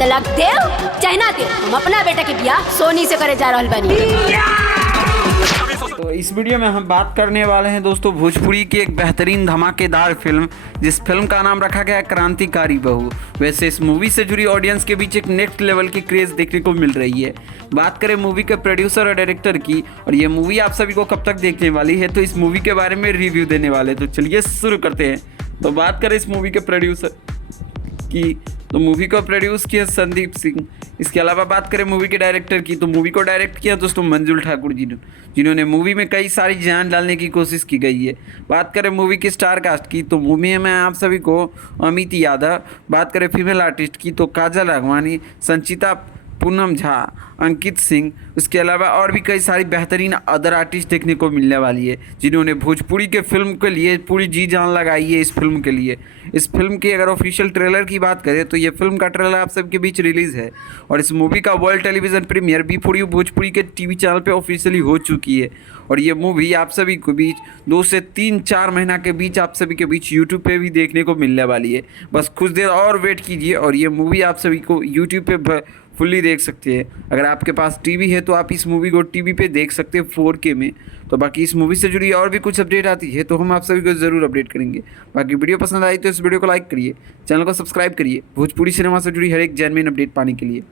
तलाक देव चाहे ना देव, हम अपना बेटा के बियाह सोनी से करे जा रहल बानी। तो इस वीडियो में हम बात करने वाले हैं दोस्तों भोजपुरी की एक बेहतरीन धमाकेदार फिल्म, जिस फिल्म का नाम रखा गया है क्रांतिकारी बहू। वैसे इस मूवी से जुड़ी ऑडियंस के बीच एक नेक्स्ट लेवल की क्रेज देखने को मिल रही है। बात करें मूवी के प्रोड्यूसर और डायरेक्टर की, और ये मूवी आप सभी को कब तक देखने वाली है, तो इस मूवी के बारे में रिव्यू देने वाले। तो चलिए शुरू करते हैं। तो बात करें इस मूवी के प्रोड्यूसर की, तो मूवी को प्रोड्यूस किया संदीप सिंह। इसके अलावा बात करें मूवी के डायरेक्टर की, तो मूवी को डायरेक्ट किया दोस्तों मंजुल ठाकुर जी ने, जिन्होंने मूवी में कई सारी जान डालने की कोशिश की गई है। बात करें मूवी की स्टार कास्ट की, तो मूवी में आप सभी को अमित यादव, बात करें फीमेल आर्टिस्ट की तो काजल राघवानी, संचिता पूनम झा, अंकित सिंह, उसके अलावा और भी कई सारी बेहतरीन अदर आर्टिस्ट देखने को मिलने वाली है, जिन्होंने भोजपुरी के फिल्म के लिए पूरी जी जान लगाई है। इस फिल्म के लिए, इस फिल्म की अगर ऑफिशियल ट्रेलर की बात करें तो ये फिल्म का ट्रेलर आप सबके बीच रिलीज़ है, और इस मूवी का वर्ल्ड टेलीविज़न प्रीमियर बी4U भोजपुरी के टीवी चैनल पे ऑफिशियली हो चुकी है। और ये मूवी आप सभी के बीच 2 से 3-4 महीना के बीच आप सभी के बीच यूट्यूब पे भी देखने को मिलने वाली है। बस कुछ देर और वेट कीजिए और ये मूवी आप सभी को यूट्यूब पे फुल्ली देख सकते हैं। अगर आपके पास टीवी है तो आप इस मूवी को टीवी पे देख सकते हैं 4K में। तो बाकी इस मूवी से जुड़ी और भी कुछ अपडेट आती है तो हम आप सभी को ज़रूर अपडेट करेंगे। बाकी वीडियो पसंद आई तो इस वीडियो को लाइक करिए, चैनल को सब्सक्राइब करिए भोजपुरी सिनेमा से जुड़ी हर एक जेन्युइन अपडेट पाने के लिए।